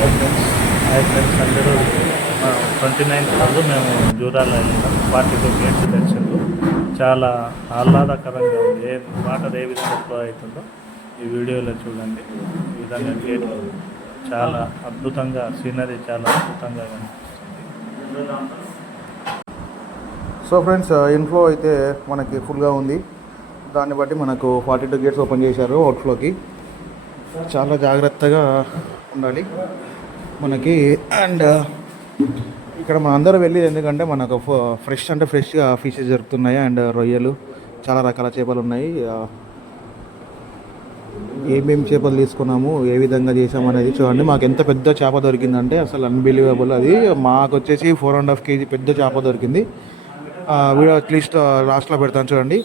Hi friends అందరూ 29th రోజు మేము జూరాల వెళ్ళినాం. 42 గేట్స్ తెచ్చిండు. చాలా ఆహ్లాదకరంగా ఉంది. వాటర్ ఏ విధంగా ఫ్లో అవుతుందో ఈ వీడియోలో చూడండి. ఈ విధంగా గేట్లు చాలా అద్భుతంగా, సీనరీ చాలా అద్భుతంగా కనిపిస్తుంది. సో ఫ్రెండ్స్, ఇన్ఫ్లో అయితే మనకి ఫుల్గా ఉంది. దాన్ని బట్టి మనకు 42 గేట్స్ ఓపెన్ చేశారు అవుట్ఫ్లోకి. చాలా జాగ్రత్తగా ఉండాలి మనకి. అండ్ ఇక్కడ మన అందరూ వెళ్ళి, ఎందుకంటే మనకు ఫ్రెష్గా ఫిషెస్ దొరుకుతున్నాయి. అండ్ రొయ్యలు, చాలా రకాల చేపలు ఉన్నాయి. ఏమేమి చేపలు తీసుకున్నాము, ఏ విధంగా చేసాము అనేది చూడండి. మాకు ఎంత పెద్ద చేప దొరికిందంటే అసలు అన్బిలీవబుల్. అది మాకు వచ్చేసి 4.5 kg పెద్ద చేప దొరికింది. వీడియో అట్లీస్ట్ లాస్ట్లో పెడతాను చూడండి.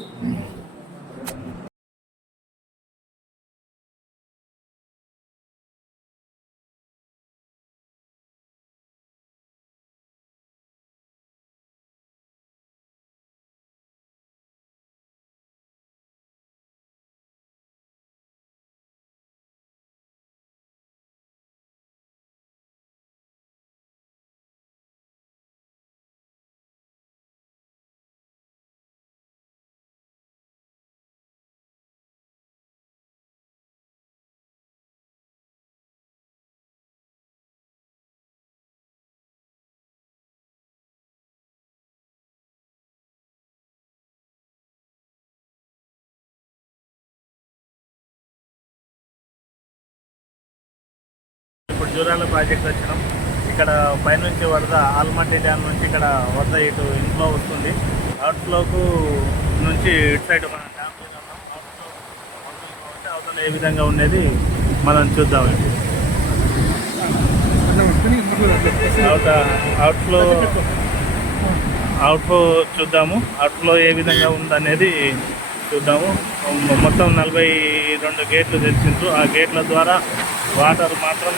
ఇప్పుడు జూరాల ప్రాజెక్ట్ వచ్చినాం. ఇక్కడ పైనుంచి వరద ఆల్మట్టి డ్యామ్ నుంచి ఇక్కడ వరద ఇటు ఇన్ఫ్లో వస్తుంది. అవుట్ఫ్లోకు నుంచి ఇటు సైడ్ మనం డ్యామ్ మీద ఉన్నాం. అవతల ఏ విధంగా ఉండేది మనం చూద్దాం. అవుట్ఫ్లో చూద్దాము. అవుట్ఫ్లో ఏ విధంగా ఉందనేది చూద్దాము. మొత్తం 42 గేట్లు తెచ్చిండ్రు. ఆ గేట్ల ద్వారా వాటర్ మాత్రం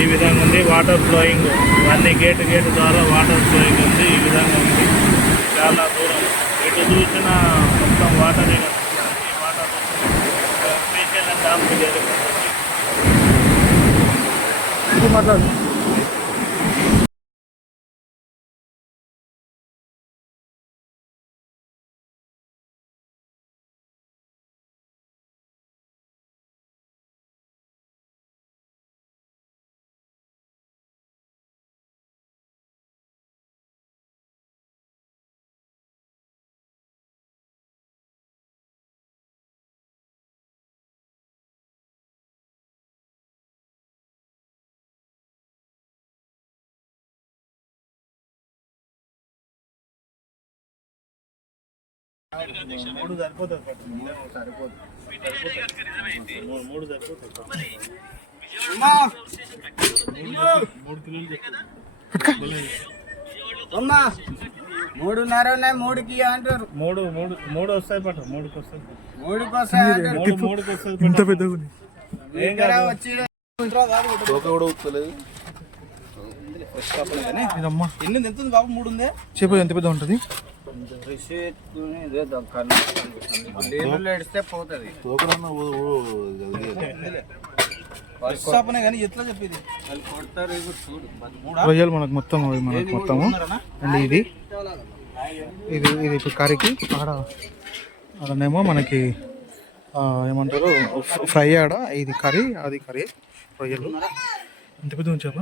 ఈ విధంగా ఉంది. వాటర్ ఫ్లోయింగ్ అన్ని గేట్ ద్వారా వాటర్ ఫ్లోయింగ్ ఉంది. ఈ విధంగా ఉంది. చాలా దూరం ఎటు చూసిన మొత్తం వాటరే కనిపిస్తుంది. ఈ వాటర్ స్పెషల్ డ్యామ్ మాట్లాడు. మూడు సరిపోతుంది. మూడు సరిపోతుంది. 3 కిలోలు అమ్మా 3.5 ఉన్నాయి. 3కి అంటారు. మూడు వస్తాయి పట్టు. 3కి వస్తాయి. 3కి వస్తాయి. ఇంత పెద్దగా ఎంత ఉంది బాబు? 3 ఉందే. చేప ఎంత పెద్ద ఉంటుంది? ఏడిస్తే పోతుంది. కానీ ఎట్లా చెప్పేది రొయ్యలు మనకు మొత్తము. అండ్ ఇది ఇప్పుడు కర్రీకి ఆడనేమో మనకి ఏమంటారు ఫ్రై ఆడ. ఇది కర్రీ, అది కర్రీ. రొయ్యలు ఎంత పెద్ద చేప.